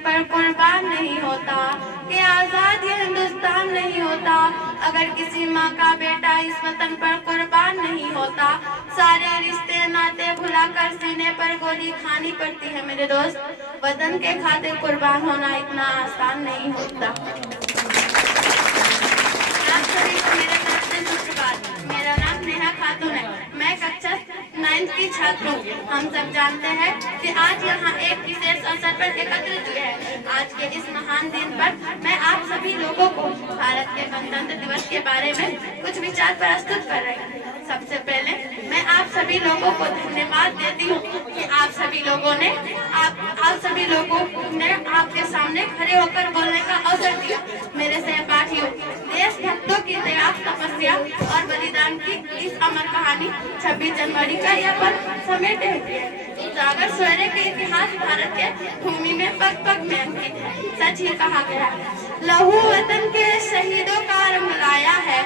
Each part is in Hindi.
पर कुर्बान नहीं होता, कि आजाद ये हिंदुस्तान नहीं होता, अगर किसी माँ का बेटा इस वतन पर कुर्बान नहीं होता। सारे रिश्ते नाते भुलाकर सीने पर गोली खानी पड़ती है मेरे दोस्त, वतन के खातिर कुर्बान होना इतना आसान नहीं होता। आप सभी को मेरे तरफ से नमस्कार। मेरा नाम नेहा खातून है, मैं कक्षा 9th की छात्र हूँ। हम सब जानते हैं कि आज यहाँ एक विशेष अवसर पर एकत्रित हुए हैं। आज के इस महान दिन पर मैं आप सभी लोगों को भारत के गणतंत्र दिवस के बारे में कुछ विचार प्रस्तुत कर रही हूँ। सबसे पहले मैं आप सभी लोगों को धन्यवाद देती हूँ कि आप सभी लोगों ने आपके सामने खड़े होकर बोलने का अवसर दिया। मेरे सहपाठियों, देशभक्तों की त्याग, तपस्या और बलिदान की इस अमर कहानी 26 जनवरी का यह पल समेटे हुए है। उजागर स्वैरे के इतिहास भारत के भूमि में पग पग में अंकित है। सच ही कहा गया है, लहू वतन के शहीदों का रंग लाया है,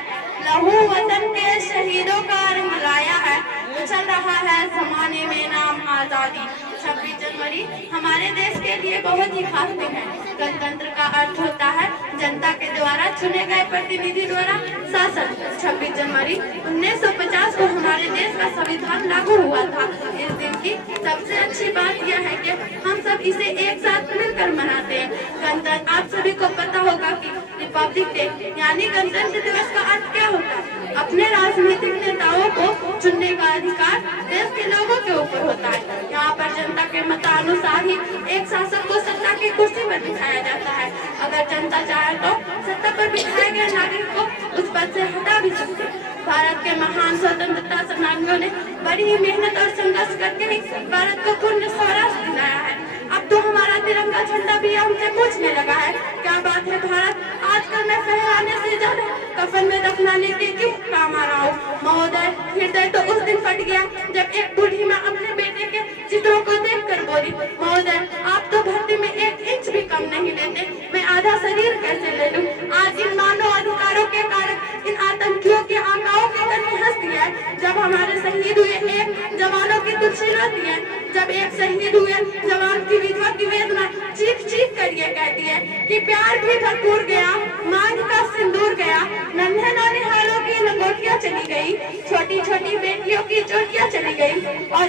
लहू वतन के शहीदों का रंग लाया है, चल रहा है जमाने में नाम आजादी। 26 जनवरी हमारे देश के लिए बहुत ही खास दिन है। गणतंत्र का अर्थ होता है जनता के द्वारा चुने गए प्रतिनिधि द्वारा शासन। 26 जनवरी 1950 को हमारे देश का संविधान लागू हुआ था। इस दिन की सबसे अच्छी बात यह है कि हम सब इसे एक साथ मिलकर मनाते हैं। गणतंत्र, आप सभी को पता होगा कि रिपब्लिक डे यानी गणतंत्र दिवस का अर्थ क्या होता है। अपने राजनीतिक नेताओं को चुनने का अधिकार देश के लोगों के ऊपर होता है। यहाँ पर जनता के मतानुसार ही एक शासक को सत्ता की कुर्सी पर बिठाया जाता है। अगर जनता चाहे तो सत्ता पर बिठाए गए नागरिक को उस पद से हटा भी सकते। भारत के महान स्वतंत्रता सेनानियों ने बड़ी ही मेहनत और संघर्ष करके ही भारत को पूर्ण स्वराज दिलाया है। अब तो हमारा तिरंगा झंडा भी हमसे पूछने लगा है, क्या बात है भारत, आजकल मैं फहराने से ज्यादा कफन में दफनाने के क्यों काम आ रहा हूँ। महोदय, हृदय तो उस दिन फट गया जब एक बूढ़ी माँ अपने बेटे के चित्रों को देखकर बोली, महोदय आप तो भर्ती में 1 इंच भी कम नहीं लेते, मैं आधा शरीर कैसे ले लूं। आज इन मानव अधिकारों के कारण इन आतंकियों के आकाओं की तरह हंस दिया है। जब हमारे शहीद हुए एक जवानों की तुलसी रोती है, जब एक शहीद हुए जवान की विधवा की वेदना चीख चीख कर ये कहती है कि प्यार भी भरपूर गया, मांग का सिंदूर गया, नन्हे नौनिहालों की लंगोटियां चली गई, छोटी छोटी बेटियों की चोटियां चली गई, और